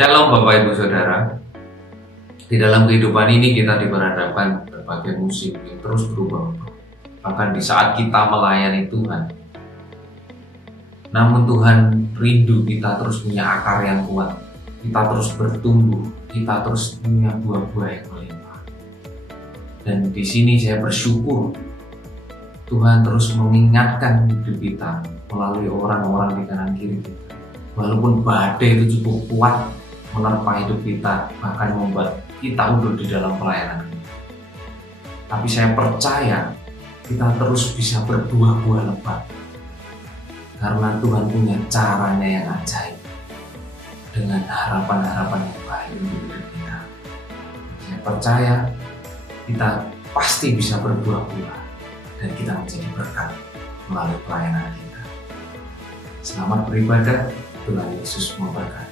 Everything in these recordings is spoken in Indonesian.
Shalom Bapak Ibu Saudara. Di dalam kehidupan ini kita diperhadapkan berbagai musim yang terus berubah-ubah. Bahkan di saat kita melayani Tuhan, namun Tuhan rindu kita terus punya akar yang kuat, kita terus bertumbuh, kita terus punya buah-buah yang melimpah. Dan di sini saya bersyukur Tuhan terus mengingatkan hidup kita melalui orang-orang di kanan kiri kita. Walaupun badai itu cukup kuat menerpa hidup kita, bahkan membuat kita undur di dalam pelayanan kita. Tapi saya percaya kita terus bisa berbuah-buah lebat karena Tuhan punya caranya yang ajaib dengan harapan-harapan yang baik untuk hidup kita. Saya percaya kita pasti bisa berbuah-buah dan kita menjadi berkat melalui pelayanan kita. Selamat beribadah, Tuhan Yesus memberkati.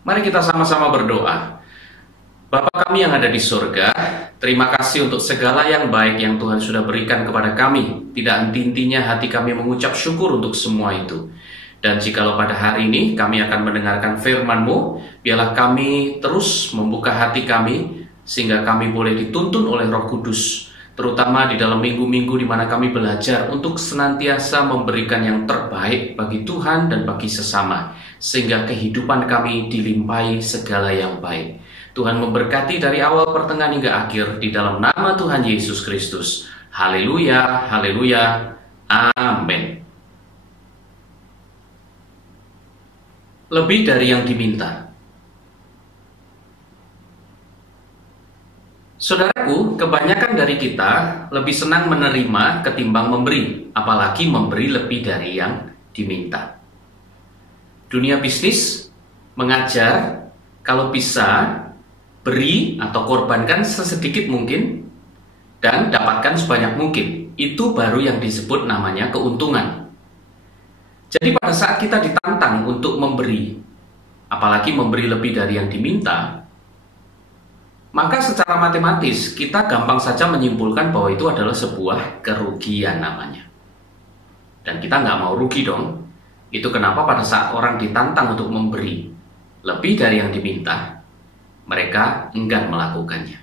Mari kita sama-sama berdoa. Bapa kami yang ada di surga, terima kasih untuk segala yang baik yang Tuhan sudah berikan kepada kami. Tidak henti-hentinya hati kami mengucap syukur untuk semua itu. Dan jikalau pada hari ini kami akan mendengarkan firman-Mu, biarlah kami terus membuka hati kami, sehingga kami boleh dituntun oleh Roh Kudus, terutama di dalam minggu-minggu di mana kami belajar untuk senantiasa memberikan yang terbaik bagi Tuhan dan bagi sesama, sehingga kehidupan kami dilimpahi segala yang baik. Tuhan memberkati dari awal pertengahan hingga akhir di dalam nama Tuhan Yesus Kristus. Haleluya, haleluya, amin. Lebih dari yang diminta. Saudaraku, kebanyakan dari kita lebih senang menerima ketimbang memberi, apalagi memberi lebih dari yang diminta. Dunia bisnis mengajar kalau bisa beri atau korbankan sesedikit mungkin dan dapatkan sebanyak mungkin. Itu baru yang disebut namanya keuntungan. Jadi pada saat kita ditantang untuk memberi, apalagi memberi lebih dari yang diminta, maka secara matematis kita gampang saja menyimpulkan bahwa itu adalah sebuah kerugian namanya. Dan kita nggak mau rugi dong. Itu kenapa pada saat orang ditantang untuk memberi lebih dari yang diminta, mereka enggan melakukannya.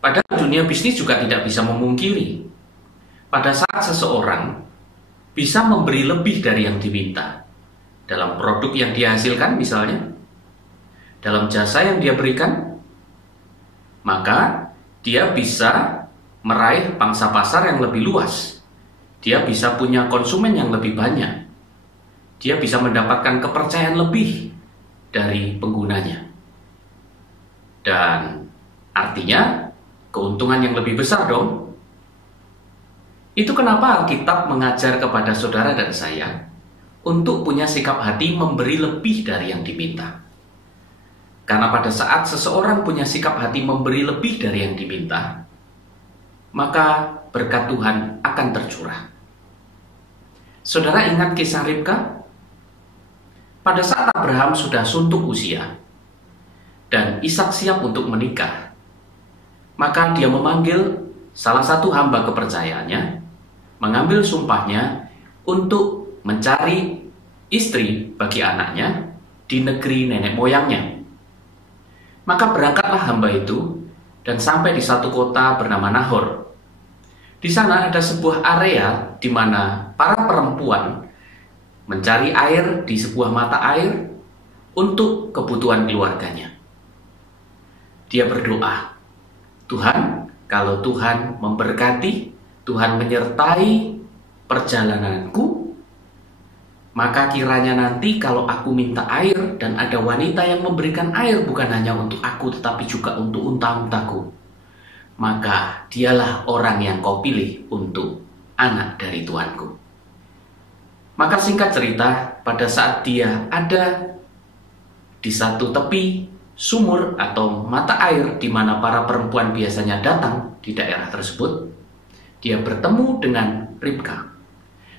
Padahal dunia bisnis juga tidak bisa memungkiri. Pada saat seseorang bisa memberi lebih dari yang diminta, dalam produk yang dia hasilkan misalnya, dalam jasa yang dia berikan, maka dia bisa meraih pangsa pasar yang lebih luas. Dia bisa punya konsumen yang lebih banyak. Dia bisa mendapatkan kepercayaan lebih dari penggunanya. Dan artinya keuntungan yang lebih besar dong. Itu kenapa Alkitab mengajar kepada saudara dan saya untuk punya sikap hati memberi lebih dari yang diminta. Karena pada saat seseorang punya sikap hati memberi lebih dari yang diminta, maka berkat Tuhan akan tercurah. Saudara ingat kisah Ribka? Pada saat Abraham sudah suntuk usia dan Ishak siap untuk menikah, maka dia memanggil salah satu hamba kepercayaannya, mengambil sumpahnya untuk mencari istri bagi anaknya di negeri nenek moyangnya. Maka berangkatlah hamba itu dan sampai di satu kota bernama Nahor. Di sana ada sebuah area di mana para perempuan mencari air di sebuah mata air untuk kebutuhan keluarganya. Dia berdoa, Tuhan, kalau Tuhan memberkati, Tuhan menyertai perjalananku, maka kiranya nanti kalau aku minta air dan ada wanita yang memberikan air bukan hanya untuk aku tetapi juga untuk unta-untaku, maka dialah orang yang kau pilih untuk anak dari Tuanku. Maka singkat cerita, pada saat dia ada di satu tepi sumur atau mata air di mana para perempuan biasanya datang di daerah tersebut, dia bertemu dengan Ribka.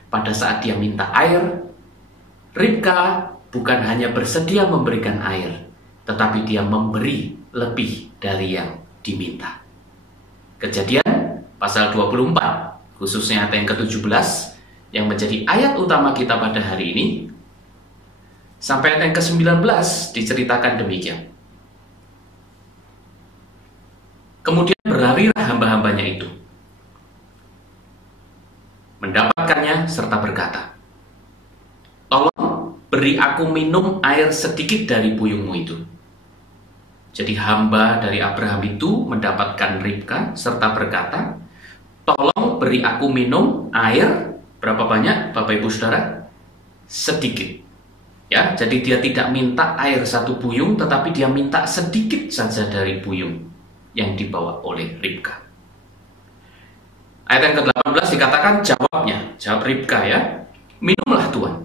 Pada saat dia minta air, Ribka bukan hanya bersedia memberikan air, tetapi dia memberi lebih dari yang diminta. Kejadian pasal 24, khususnya ayat yang ke-17, yang menjadi ayat utama kita pada hari ini, sampai ayat yang ke-19 diceritakan demikian. Kemudian berlarilah hamba-hambanya itu, mendapatkannya serta berkata, tolong beri aku minum air sedikit dari buyungmu itu. Jadi hamba dari Abraham itu mendapatkan Ribka serta berkata, tolong beri aku minum air. Berapa banyak Bapak Ibu Saudara? Sedikit. Ya, jadi dia tidak minta air satu buyung, tetapi dia minta sedikit saja dari buyung yang dibawa oleh Ribka. Ayat yang ke-18 dikatakan jawab Ribka ya, minumlah Tuhan.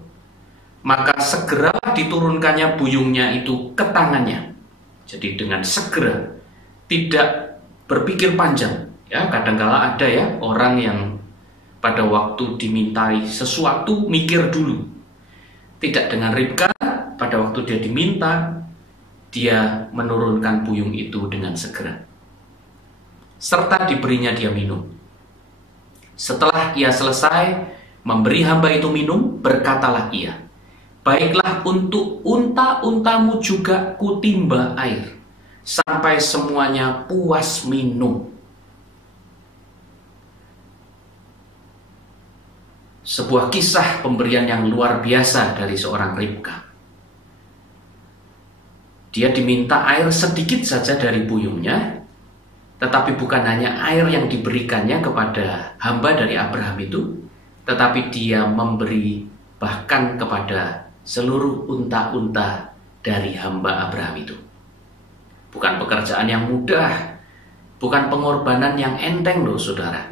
Maka segera diturunkannya buyungnya itu ke tangannya. Jadi dengan segera, tidak berpikir panjang. Ya, kadangkala ada ya orang yang pada waktu dimintai sesuatu mikir dulu. Tidak dengan Ribka, pada waktu dia diminta, dia menurunkan puyung itu dengan segera. Serta diberinya dia minum. Setelah ia selesai memberi hamba itu minum, berkatalah ia, "Baiklah, untuk unta-untamu juga kutimba air, sampai semuanya puas minum." Sebuah kisah pemberian yang luar biasa dari seorang Ribka. Dia diminta air sedikit saja dari puyungnya, tetapi bukan hanya air yang diberikannya kepada hamba dari Abraham itu, tetapi dia memberi bahkan kepada seluruh unta-unta dari hamba Abraham itu. Bukan pekerjaan yang mudah, bukan pengorbanan yang enteng loh saudara.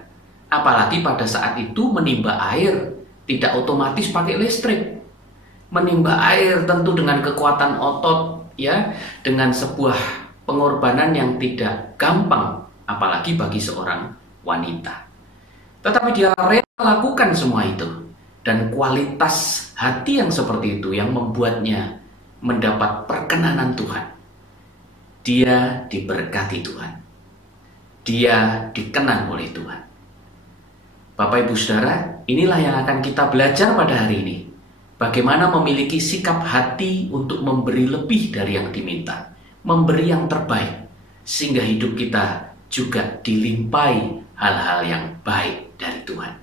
Apalagi pada saat itu menimba air tidak otomatis pakai listrik. Menimba air tentu dengan kekuatan otot, ya, dengan sebuah pengorbanan yang tidak gampang, apalagi bagi seorang wanita. Tetapi dia rela lakukan semua itu, dan kualitas hati yang seperti itu yang membuatnya mendapat perkenanan Tuhan. Dia diberkati Tuhan. Dia dikenang oleh Tuhan. Bapak Ibu Saudara, inilah yang akan kita belajar pada hari ini. Bagaimana memiliki sikap hati untuk memberi lebih dari yang diminta, memberi yang terbaik, sehingga hidup kita juga dilimpahi hal-hal yang baik dari Tuhan.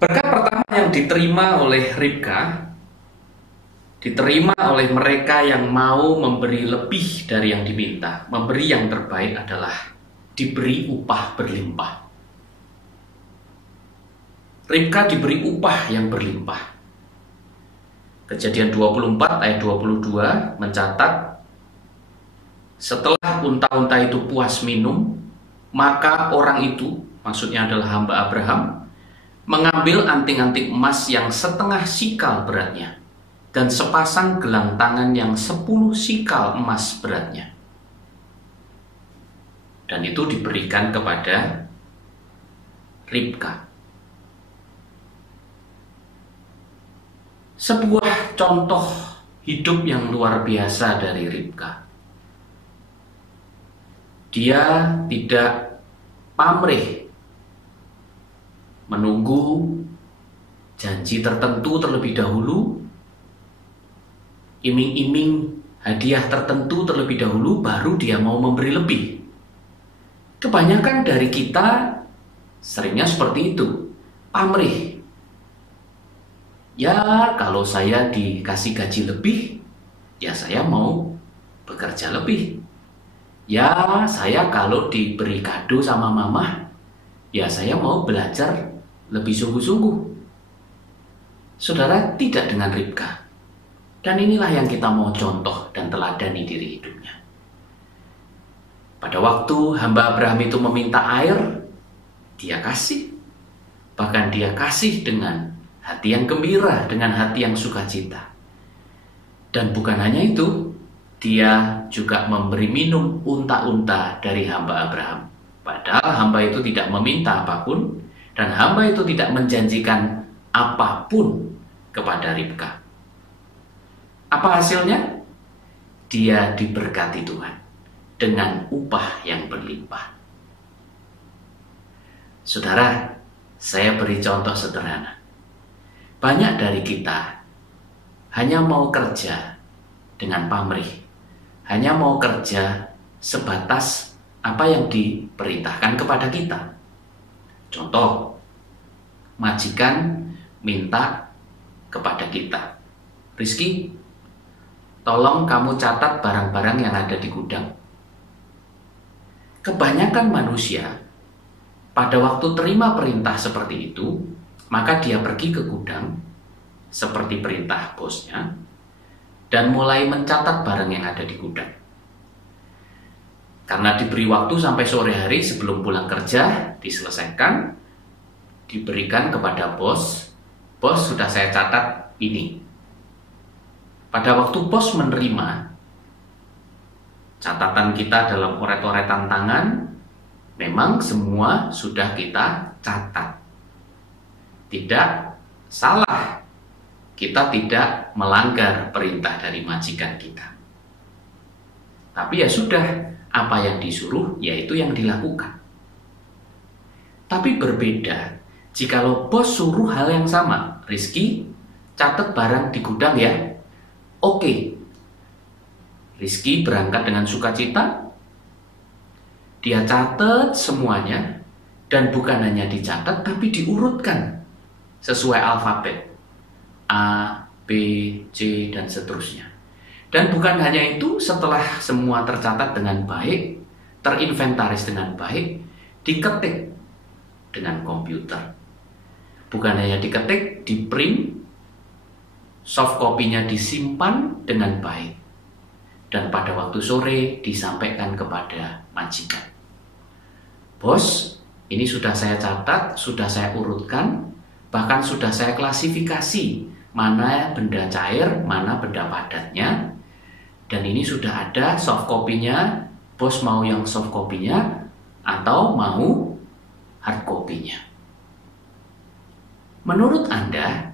Berkat pertama yang diterima oleh Ribka, diterima oleh mereka yang mau memberi lebih dari yang diminta, memberi yang terbaik adalah diberi upah berlimpah. Ribka diberi upah yang berlimpah. Kejadian 24 ayat 22 mencatat, setelah unta-unta itu puas minum, maka orang itu, maksudnya adalah hamba Abraham, mengambil anting-anting emas yang setengah sikal beratnya dan sepasang gelang tangan yang 10 sikal emas beratnya. Dan itu diberikan kepada Ribka. Sebuah contoh hidup yang luar biasa dari Ribka. Dia tidak pamrih menunggu janji tertentu terlebih dahulu, iming-iming hadiah tertentu terlebih dahulu, baru dia mau memberi lebih. Kebanyakan dari kita seringnya seperti itu, pamrih. Ya, kalau saya dikasih gaji lebih, ya saya mau bekerja lebih. Ya, saya kalau diberi kado sama mama, ya saya mau belajar lebih sungguh-sungguh. Saudara, tidak dengan Ribka. Dan inilah yang kita mau contoh dan teladani diri hidupnya. Pada waktu hamba Abraham itu meminta air, dia kasih. Bahkan dia kasih dengan hati yang gembira, dengan hati yang sukacita. Dan bukan hanya itu, dia juga memberi minum unta-unta dari hamba Abraham. Padahal hamba itu tidak meminta apapun, dan hamba itu tidak menjanjikan apapun kepada Ribka. Apa hasilnya? Dia diberkati Tuhan dengan upah yang berlimpah. Saudara, saya beri contoh sederhana. Banyak dari kita hanya mau kerja dengan pamrih, hanya mau kerja sebatas apa yang diperintahkan kepada kita. Contoh, majikan minta kepada kita, "Rizky, tolong kamu catat barang-barang yang ada di gudang." Kebanyakan manusia pada waktu terima perintah seperti itu, maka dia pergi ke gudang seperti perintah bosnya dan mulai mencatat barang yang ada di gudang. Karena diberi waktu sampai sore hari sebelum pulang kerja, diselesaikan, diberikan kepada bos. "Bos, sudah saya catat ini." Pada waktu bos menerima catatan kita dalam oret-oretan tangan, memang semua sudah kita catat. Tidak salah kita tidak melanggar perintah dari majikan kita. Tapi ya sudah, apa yang disuruh yaitu yang dilakukan. Tapi berbeda jikalau bos suruh hal yang sama. Rizky, catat barang di gudang ya. Oke. Rizky berangkat dengan sukacita. Dia catat semuanya. Dan bukan hanya dicatat, tapi diurutkan sesuai alfabet. A, B, C, dan seterusnya. Dan bukan hanya itu, setelah semua tercatat dengan baik, terinventaris dengan baik, diketik dengan komputer. Bukan hanya diketik, di print, soft copy-nya disimpan dengan baik. Dan pada waktu sore disampaikan kepada majikan. Bos, ini sudah saya catat, sudah saya urutkan, bahkan sudah saya klasifikasi mana benda cair, mana benda padatnya. Dan ini sudah ada soft copy-nya. Bos mau yang soft copy-nya atau mau hard copy-nya? Menurut Anda,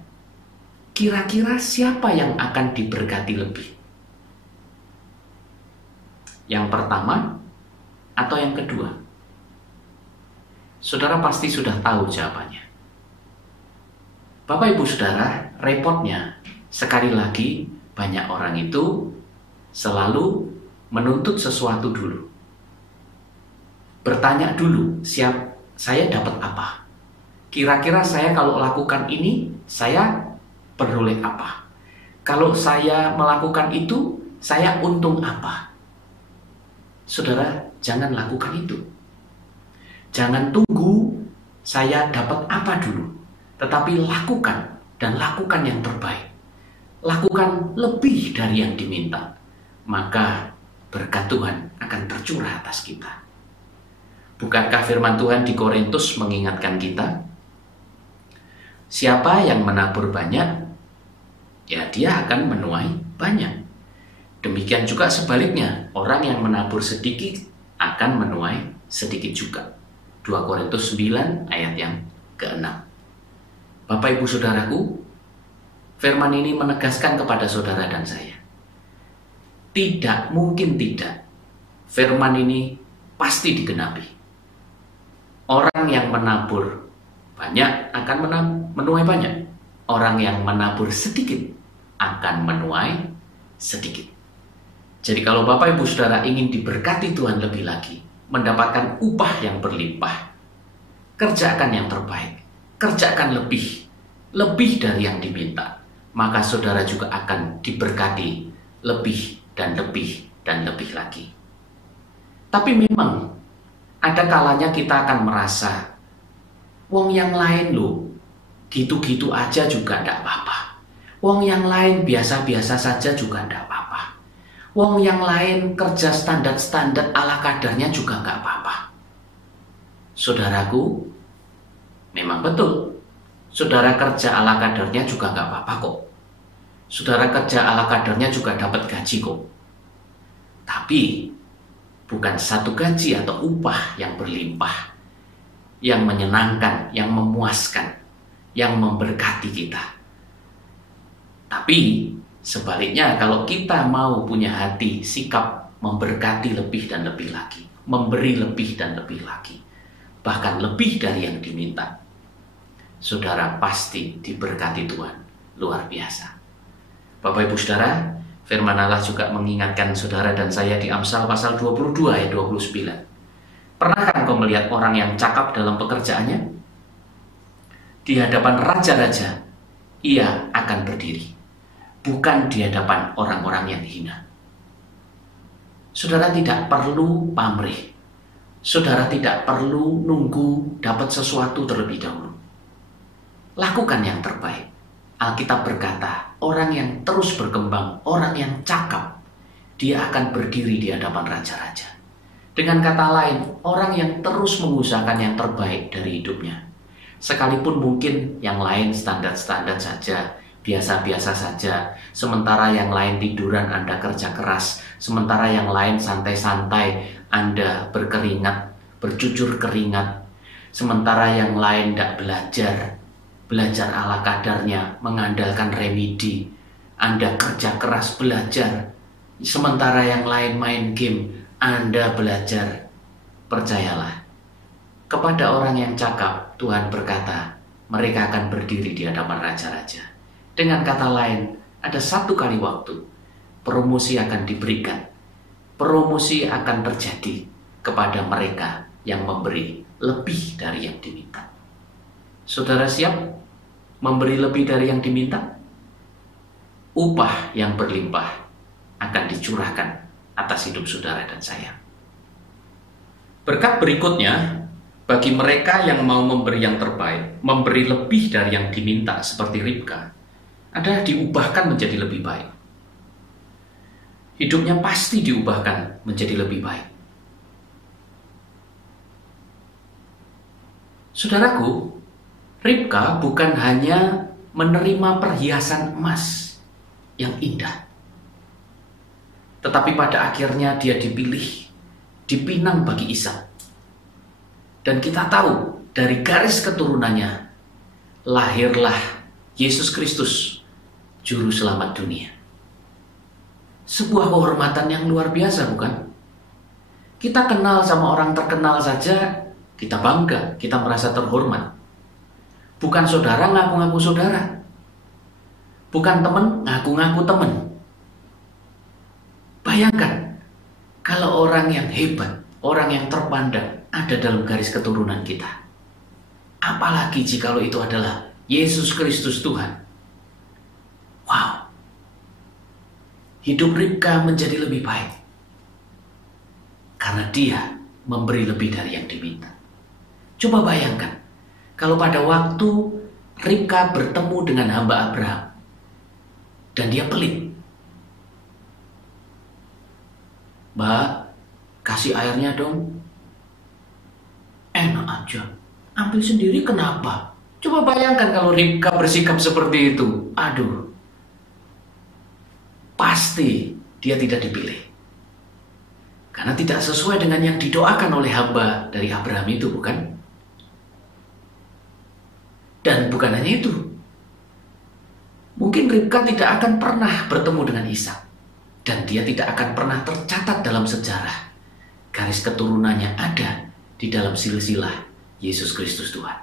kira-kira siapa yang akan diberkati lebih? Yang pertama atau yang kedua? Saudara pasti sudah tahu jawabannya. Bapak Ibu Saudara, repotnya sekali lagi banyak orang itu selalu menuntut sesuatu dulu. Bertanya dulu, saya dapat apa? Kira-kira saya kalau lakukan ini, saya beroleh apa? Kalau saya melakukan itu, saya untung apa? Saudara, jangan lakukan itu. Jangan tunggu saya dapat apa dulu, tetapi lakukan dan lakukan yang terbaik. Lakukan lebih dari yang diminta, maka berkat Tuhan akan tercurah atas kita. Bukankah firman Tuhan di Korintus mengingatkan kita? Siapa yang menabur banyak, ya dia akan menuai banyak. Demikian juga sebaliknya, orang yang menabur sedikit akan menuai sedikit juga. 2 Korintus 9 ayat yang ke-6. Bapak Ibu Saudaraku, firman ini menegaskan kepada saudara dan saya. Tidak mungkin tidak. Firman ini pasti digenapi. Orang yang menabur banyak akan menuai banyak. Orang yang menabur sedikit akan menuai sedikit. Jadi kalau Bapak Ibu Saudara ingin diberkati Tuhan lebih lagi, mendapatkan upah yang berlimpah, kerjakan yang terbaik, kerjakan lebih dari yang diminta, maka saudara juga akan diberkati lebih dan lebih lagi. Tapi memang ada kalanya kita akan merasa, wong yang lain loh, gitu-gitu aja juga ndak apa-apa. Wong yang lain biasa-biasa saja juga ndak apa-apa. Wong yang lain kerja standar-standar ala kadarnya juga nggak apa-apa. Saudaraku, memang betul. Saudara kerja ala kadarnya juga nggak apa-apa kok. Saudara kerja ala kadarnya juga dapat gaji kok. Tapi bukan satu gaji atau upah yang berlimpah, yang menyenangkan, yang memuaskan, yang memberkati kita. Tapi sebaliknya, kalau kita mau punya hati, sikap memberkati lebih dan lebih lagi, memberi lebih dan lebih lagi, bahkan lebih dari yang diminta, saudara pasti diberkati Tuhan luar biasa. Bapak Ibu Saudara, firman Allah juga mengingatkan saudara dan saya di Amsal pasal 22 ayat 29. Pernahkah engkau melihat orang yang cakap dalam pekerjaannya? Di hadapan raja-raja, ia akan berdiri, bukan di hadapan orang-orang yang hina. Saudara tidak perlu pamrih. Saudara tidak perlu nunggu dapat sesuatu terlebih dahulu. Lakukan yang terbaik. Alkitab berkata, orang yang terus berkembang, orang yang cakap, dia akan berdiri di hadapan raja-raja. Dengan kata lain, orang yang terus mengusahakan yang terbaik dari hidupnya. Sekalipun mungkin yang lain standar-standar saja, biasa-biasa saja, sementara yang lain tiduran, Anda kerja keras, sementara yang lain santai-santai, Anda berkeringat, bercucur keringat, sementara yang lain tidak belajar belajar ala kadarnya, mengandalkan remedi. Anda kerja keras belajar, sementara yang lain main game, Anda belajar. Percayalah, kepada orang yang cakap, Tuhan berkata, mereka akan berdiri di hadapan raja-raja. Dengan kata lain, ada satu kali waktu, promosi akan diberikan. Promosi akan terjadi kepada mereka yang memberi lebih dari yang diminta. Saudara siap memberi lebih dari yang diminta? Upah yang berlimpah akan dicurahkan atas hidup saudara dan saya. Berkat berikutnya, bagi mereka yang mau memberi yang terbaik, memberi lebih dari yang diminta seperti Ribka, adalah diubahkan menjadi lebih baik. Hidupnya pasti diubahkan menjadi lebih baik. Saudaraku, Ribka bukan hanya menerima perhiasan emas yang indah, tetapi pada akhirnya dia dipinang bagi Ishak. Dan kita tahu dari garis keturunannya lahirlah Yesus Kristus, Juru Selamat dunia. Sebuah kehormatan yang luar biasa, bukan? Kita kenal sama orang terkenal saja, kita bangga, kita merasa terhormat. Bukan saudara ngaku-ngaku saudara. Bukan teman ngaku-ngaku teman. Bayangkan, kalau orang yang hebat, orang yang terpandang ada dalam garis keturunan kita. Apalagi jikalau itu adalah Yesus Kristus Tuhan. Wow. Hidup Ribka menjadi lebih baik karena dia memberi lebih dari yang diminta. Coba bayangkan, kalau pada waktu Ribka bertemu dengan hamba Abraham dan dia pelit. Mbak, kasih airnya dong. Enak aja, ambil sendiri kenapa? Coba bayangkan kalau Ribka bersikap seperti itu. Aduh, pasti dia tidak dipilih. Karena tidak sesuai dengan yang didoakan oleh hamba dari Abraham itu, bukan? Dan bukan hanya itu. Mungkin Ribka tidak akan pernah bertemu dengan Ishak. Dan dia tidak akan pernah tercatat dalam sejarah. Garis keturunannya ada di dalam silsilah Yesus Kristus Tuhan.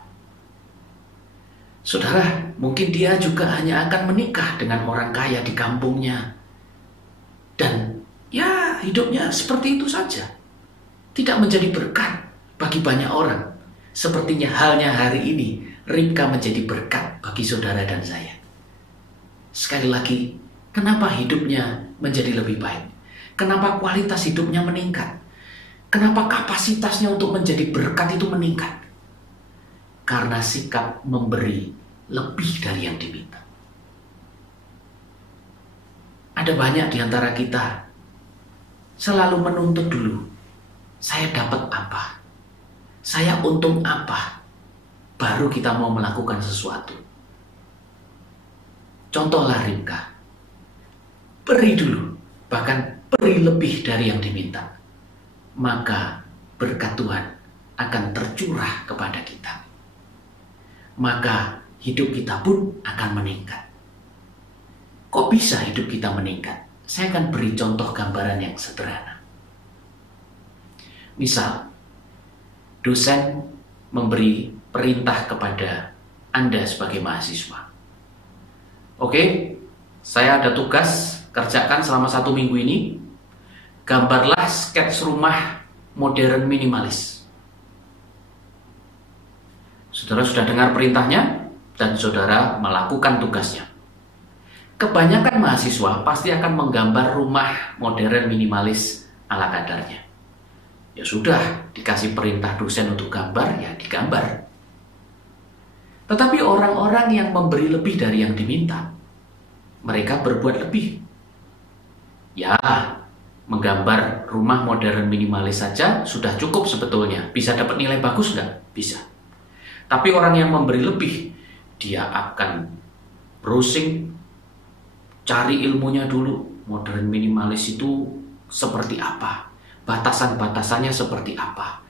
Saudara, mungkin dia juga hanya akan menikah dengan orang kaya di kampungnya. Dan ya hidupnya seperti itu saja. Tidak menjadi berkat bagi banyak orang. Sepertinya halnya hari ini Ribka menjadi berkat bagi saudara dan saya. Sekali lagi, kenapa hidupnya menjadi lebih baik? Kenapa kualitas hidupnya meningkat? Kenapa kapasitasnya untuk menjadi berkat itu meningkat? Karena sikap memberi lebih dari yang diminta. Ada banyak di antara kita selalu menuntut dulu. Saya dapat apa? Saya untung apa? Baru kita mau melakukan sesuatu. Contohlah Ribka. Beri dulu, bahkan beri lebih dari yang diminta. Maka berkat Tuhan akan tercurah kepada kita. Maka hidup kita pun akan meningkat. Kok bisa hidup kita meningkat? Saya akan beri contoh gambaran yang sederhana. Misal, dosen memberi perintah kepada Anda sebagai mahasiswa. Oke, saya ada tugas, kerjakan selama 1 minggu ini. Gambarlah skets rumah modern minimalis. Saudara sudah dengar perintahnya dan saudara melakukan tugasnya. Kebanyakan mahasiswa pasti akan menggambar rumah modern minimalis ala kadarnya. Ya sudah, dikasih perintah dosen untuk gambar, ya digambar. Tetapi orang-orang yang memberi lebih dari yang diminta, mereka berbuat lebih. Ya, menggambar rumah modern minimalis saja sudah cukup sebetulnya. Bisa dapat nilai bagus nggak? Bisa. Tapi orang yang memberi lebih, dia akan browsing, cari ilmunya dulu. Modern minimalis itu seperti apa? Batasan-batasannya seperti apa?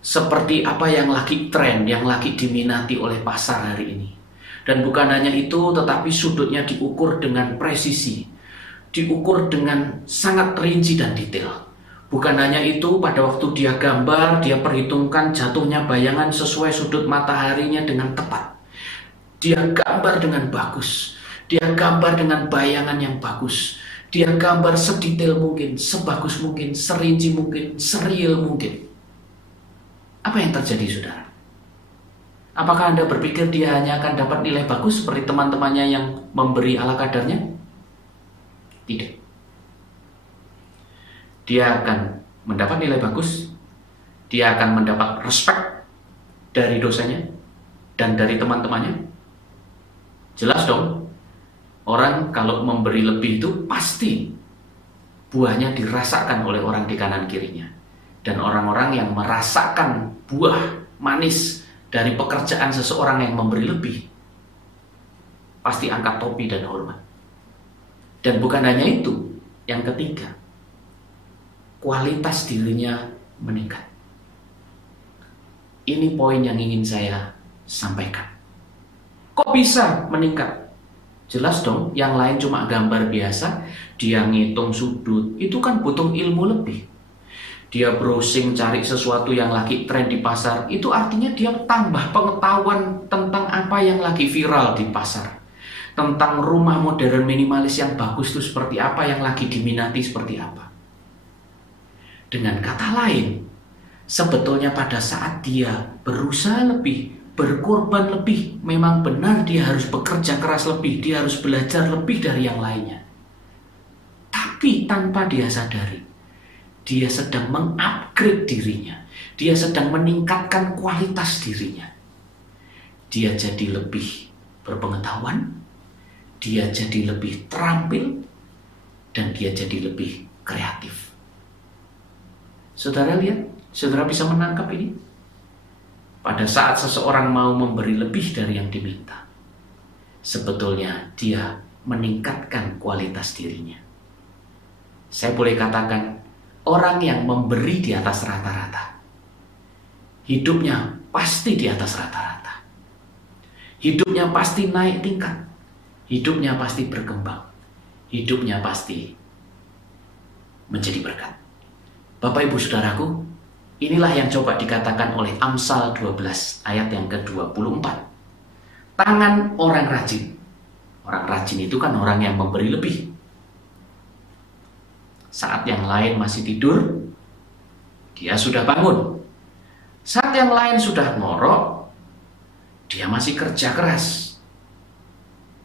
Seperti apa yang lagi tren, yang lagi diminati oleh pasar hari ini. Dan bukan hanya itu, tetapi sudutnya diukur dengan presisi, diukur dengan sangat rinci dan detail. Bukan hanya itu, pada waktu dia gambar, dia perhitungkan jatuhnya bayangan sesuai sudut mataharinya dengan tepat. Dia gambar dengan bagus, dia gambar dengan bayangan yang bagus, dia gambar sedetail mungkin, sebagus mungkin, serinci mungkin, sereal mungkin. Apa yang terjadi, saudara? Apakah Anda berpikir dia hanya akan dapat nilai bagus seperti teman-temannya yang memberi ala kadarnya? Tidak. Dia akan mendapat nilai bagus, dia akan mendapat respect dari dosennya dan dari teman-temannya. Jelas dong, orang kalau memberi lebih itu pasti buahnya dirasakan oleh orang di kanan kirinya. Dan orang-orang yang merasakan buah manis dari pekerjaan seseorang yang memberi lebih pasti angkat topi dan hormat. Dan bukan hanya itu, yang ketiga, kualitas dirinya meningkat. Ini poin yang ingin saya sampaikan. Kok bisa meningkat? Jelas dong, yang lain cuma gambar biasa, dia ngitung sudut, itu kan butuh ilmu lebih. Dia browsing cari sesuatu yang lagi tren di pasar, itu artinya dia tambah pengetahuan tentang apa yang lagi viral di pasar. Tentang rumah modern minimalis yang bagus itu seperti apa, yang lagi diminati seperti apa. Dengan kata lain, sebetulnya pada saat dia berusaha lebih, berkorban lebih, memang benar dia harus bekerja keras lebih, dia harus belajar lebih dari yang lainnya. Tapi tanpa dia sadari, dia sedang mengupgrade dirinya, dia sedang meningkatkan kualitas dirinya. Dia jadi lebih berpengetahuan, dia jadi lebih terampil, dan dia jadi lebih kreatif. Saudara lihat, saudara bisa menangkap ini? Pada saat seseorang mau memberi lebih dari yang diminta, sebetulnya dia meningkatkan kualitas dirinya. Saya boleh katakan, orang yang memberi di atas rata-rata, hidupnya pasti di atas rata-rata. Hidupnya pasti naik tingkat. Hidupnya pasti berkembang. Hidupnya pasti menjadi berkat. Bapak Ibu Saudaraku, inilah yang coba dikatakan oleh Amsal 12 ayat yang ke-24. Tangan orang rajin. Orang rajin itu kan orang yang memberi lebih. Saat yang lain masih tidur, dia sudah bangun. Saat yang lain sudah ngorok, dia masih kerja keras.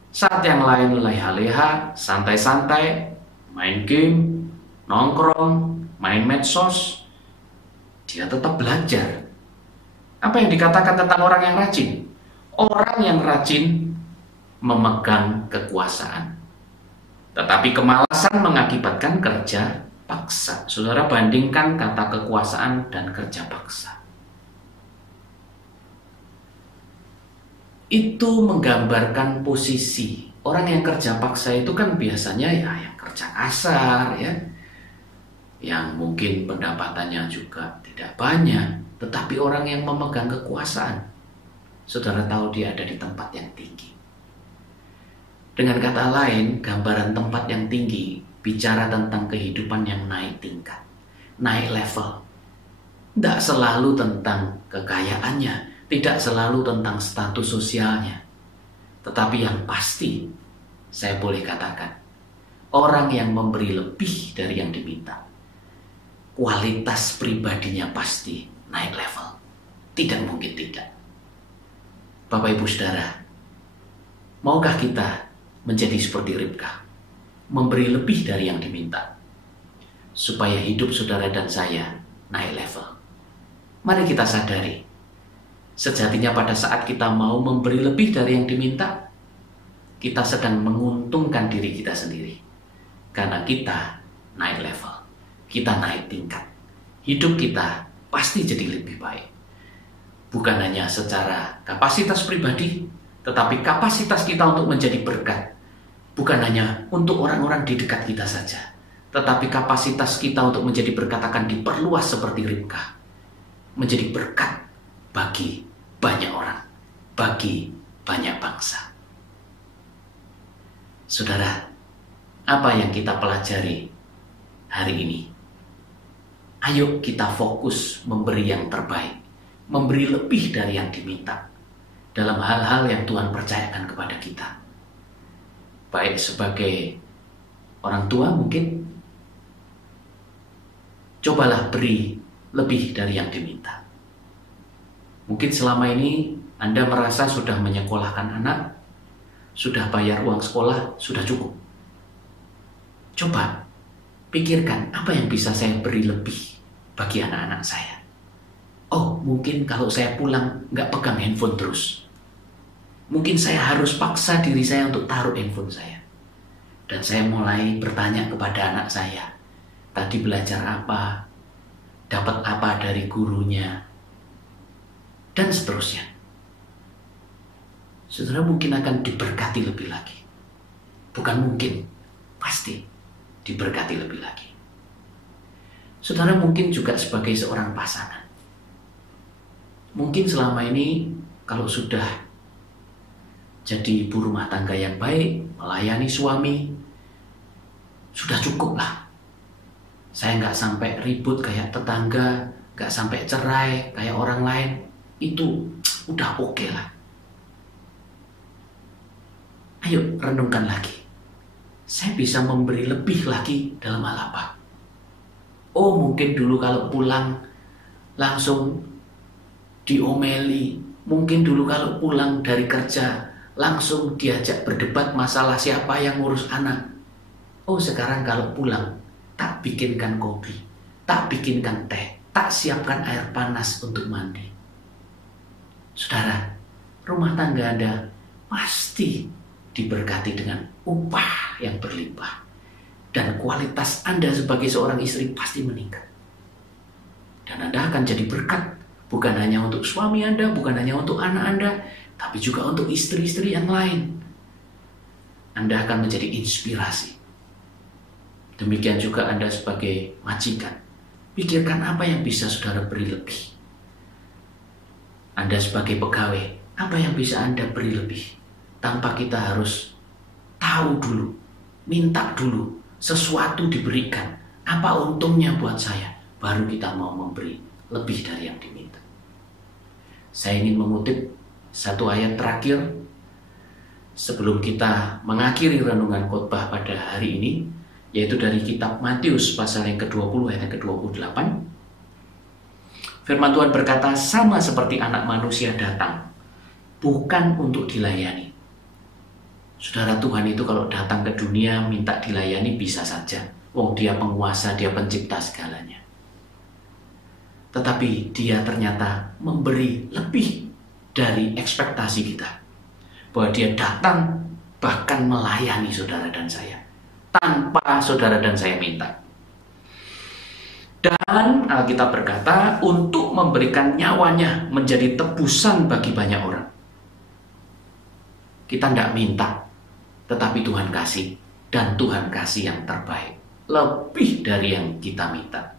Saat yang lain leha-leha, santai-santai, main game, nongkrong, main medsos, dia tetap belajar. Apa yang dikatakan tentang orang yang rajin? Orang yang rajin memegang kekuasaan, tetapi kemalasan mengakibatkan kerja paksa. Saudara bandingkan kata kekuasaan dan kerja paksa. Itu menggambarkan posisi. Orang yang kerja paksa itu kan biasanya ya yang kerja kasar ya, yang mungkin pendapatannya juga tidak banyak, tetapi orang yang memegang kekuasaan, saudara tahu dia ada di tempat yang tinggi. Dengan kata lain, gambaran tempat yang tinggi bicara tentang kehidupan yang naik tingkat, naik level. Tidak selalu tentang kekayaannya, tidak selalu tentang status sosialnya, tetapi yang pasti saya boleh katakan, orang yang memberi lebih dari yang diminta, kualitas pribadinya pasti naik level. Tidak mungkin tidak. Bapak Ibu Saudara, maukah kita menjadi seperti Ribkah, memberi lebih dari yang diminta, supaya hidup saudara dan saya naik level? Mari kita sadari, sejatinya pada saat kita mau memberi lebih dari yang diminta, kita sedang menguntungkan diri kita sendiri. Karena kita naik level, kita naik tingkat. Hidup kita pasti jadi lebih baik. Bukan hanya secara kapasitas pribadi, tetapi kapasitas kita untuk menjadi berkat. Bukan hanya untuk orang-orang di dekat kita saja, tetapi kapasitas kita untuk menjadi berkat akan diperluas seperti Ribkah. Menjadi berkat bagi banyak orang, bagi banyak bangsa. Saudara, apa yang kita pelajari hari ini? Ayo kita fokus memberi yang terbaik, memberi lebih dari yang diminta dalam hal-hal yang Tuhan percayakan kepada kita. Baik sebagai orang tua mungkin, cobalah beri lebih dari yang diminta. Mungkin selama ini Anda merasa sudah menyekolahkan anak, sudah bayar uang sekolah, sudah cukup. Coba pikirkan apa yang bisa saya beri lebih bagi anak-anak saya. Oh, mungkin kalau saya pulang nggak pegang handphone terus. Mungkin saya harus paksa diri saya untuk taruh handphone saya. Dan saya mulai bertanya kepada anak saya, tadi belajar apa, dapat apa dari gurunya, dan seterusnya. Saudara mungkin akan diberkati lebih lagi. Bukan mungkin, pasti diberkati lebih lagi. Saudara mungkin juga sebagai seorang pasangan. Mungkin selama ini kalau sudah jadi ibu rumah tangga yang baik, melayani suami, sudah cukup lah. Saya nggak sampai ribut kayak tetangga, nggak sampai cerai kayak orang lain. Itu udah oke lah. Ayo renungkan lagi. Saya bisa memberi lebih lagi dalam hal apa? Oh, mungkin dulu kalau pulang langsung diomeli. Mungkin dulu kalau pulang dari kerja langsung diajak berdebat masalah siapa yang ngurus anak. Oh, sekarang kalau pulang tak bikinkan kopi, tak bikinkan teh, tak siapkan air panas untuk mandi. Saudara, rumah tangga Anda pasti diberkati dengan upah yang berlimpah. Dan kualitas Anda sebagai seorang istri pasti meningkat. Dan Anda akan jadi berkat. Bukan hanya untuk suami Anda, bukan hanya untuk anak Anda, tapi juga untuk istri-istri yang lain. Anda akan menjadi inspirasi. Demikian juga Anda sebagai majikan. Pikirkan apa yang bisa saudara beri lebih. Anda sebagai pegawai, apa yang bisa Anda beri lebih? Tanpa kita harus tahu dulu, minta dulu, sesuatu diberikan. Apa untungnya buat saya? Baru kita mau memberi lebih dari yang diminta. Saya ingin mengutip satu ayat terakhir sebelum kita mengakhiri renungan khotbah pada hari ini, yaitu dari kitab Matius pasal yang ke-20 ayat ke-28. Firman Tuhan berkata, sama seperti anak manusia datang, bukan untuk dilayani. Saudara, Tuhan itu kalau datang ke dunia minta dilayani bisa saja. Wong dia penguasa, dia pencipta segalanya. Tetapi dia ternyata memberi lebih dari ekspektasi kita. Bahwa dia datang bahkan melayani saudara dan saya. Tanpa saudara dan saya minta. Dan Alkitab berkata untuk memberikan nyawanya menjadi tebusan bagi banyak orang. Kita tidak minta, tetapi Tuhan kasih. Dan Tuhan kasih yang terbaik. Lebih dari yang kita minta.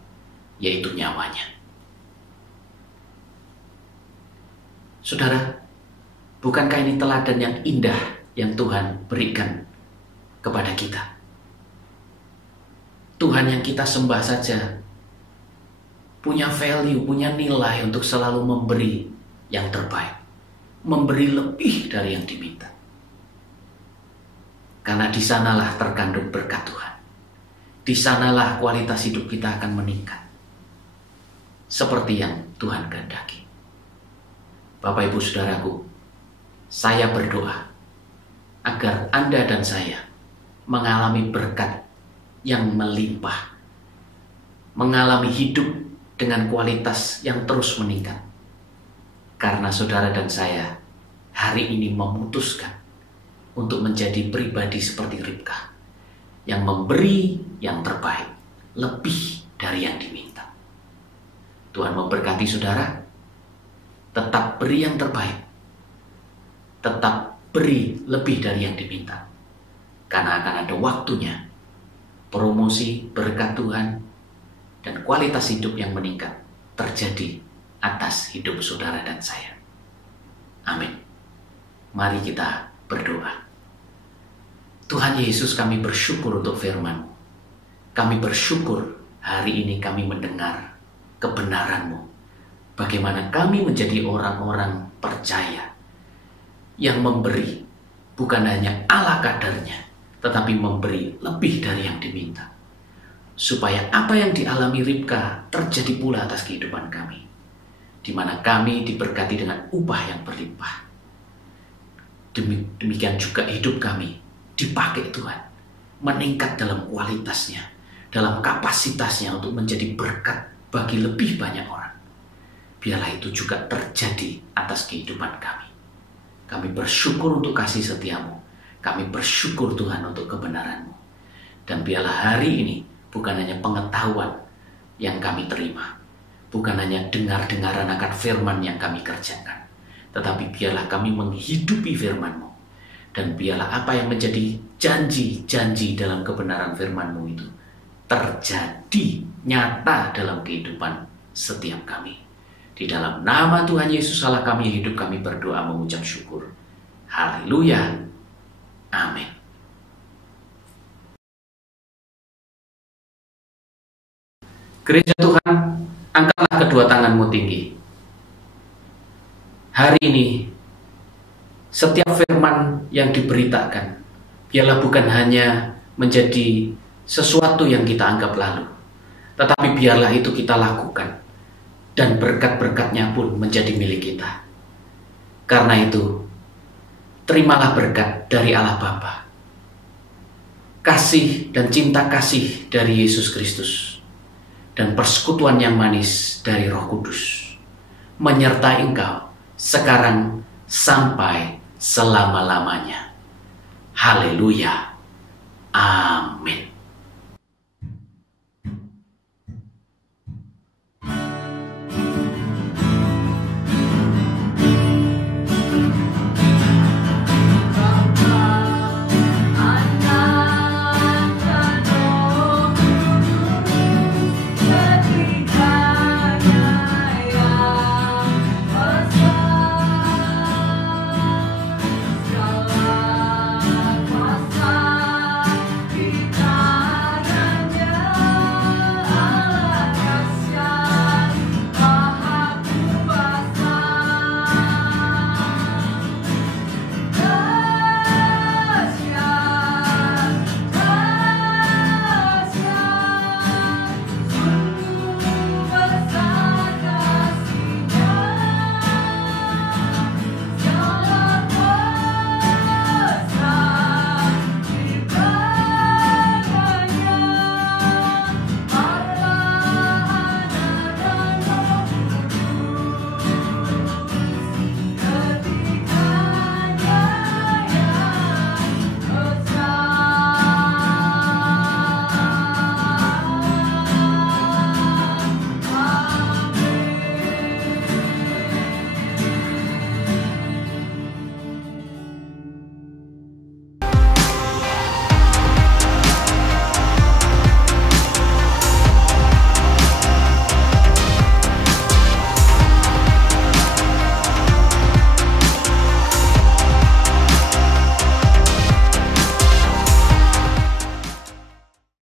Yaitu nyawanya. Saudara, bukankah ini teladan yang indah yang Tuhan berikan kepada kita? Tuhan yang kita sembah saja punya value, punya nilai untuk selalu memberi yang terbaik. Memberi lebih dari yang diminta. Karena di sanalah terkandung berkat Tuhan. Di sanalah kualitas hidup kita akan meningkat. Seperti yang Tuhan kehendaki. Bapak Ibu Saudaraku, saya berdoa agar Anda dan saya mengalami berkat yang melimpah. Mengalami hidup dengan kualitas yang terus meningkat. Karena saudara dan saya hari ini memutuskan untuk menjadi pribadi seperti Ribka yang memberi yang terbaik lebih dari yang diminta. Tuhan memberkati saudara. Tetap beri yang terbaik. Tetap beri lebih dari yang diminta. Karena akan ada waktunya promosi berkat Tuhan dan kualitas hidup yang meningkat terjadi atas hidup saudara dan saya. Amin. Mari kita berdoa. Tuhan Tuhan Yesus, kami bersyukur untuk firman-Mu. Kami bersyukur hari ini kami mendengar kebenaran-Mu. Bagaimana kami menjadi orang-orang percaya yang memberi bukan hanya ala kadarnya, tetapi memberi lebih dari yang diminta. Supaya apa yang dialami Ribka terjadi pula atas kehidupan kami, di mana kami diberkati dengan upah yang berlimpah. Demikian juga hidup kami dipakai Tuhan, meningkat dalam kualitasnya, dalam kapasitasnya untuk menjadi berkat bagi lebih banyak orang. Biarlah itu juga terjadi atas kehidupan kami. Kami bersyukur untuk kasih setia-Mu. Kami bersyukur Tuhan untuk kebenaran-Mu. Dan biarlah hari ini bukan hanya pengetahuan yang kami terima, bukan hanya dengar-dengaran akan firman yang kami kerjakan, tetapi biarlah kami menghidupi firman-Mu. Dan biarlah apa yang menjadi janji-janji dalam kebenaran firman-Mu itu terjadi nyata dalam kehidupan setiap kami. Di dalam nama Tuhan Yesus Allah kami hidup, kami berdoa mengucap syukur. Haleluya. Amin. Gereja Tuhan, angkatlah kedua tanganmu tinggi. Hari ini, setiap firman yang diberitakan, biarlah bukan hanya menjadi sesuatu yang kita anggap lalu, tetapi biarlah itu kita lakukan, dan berkat-berkatnya pun menjadi milik kita. Karena itu, terimalah berkat dari Allah Bapa, kasih dan cinta kasih dari Yesus Kristus, dan persekutuan yang manis dari Roh Kudus menyertai engkau sekarang sampai selama-lamanya. Haleluya. Amin.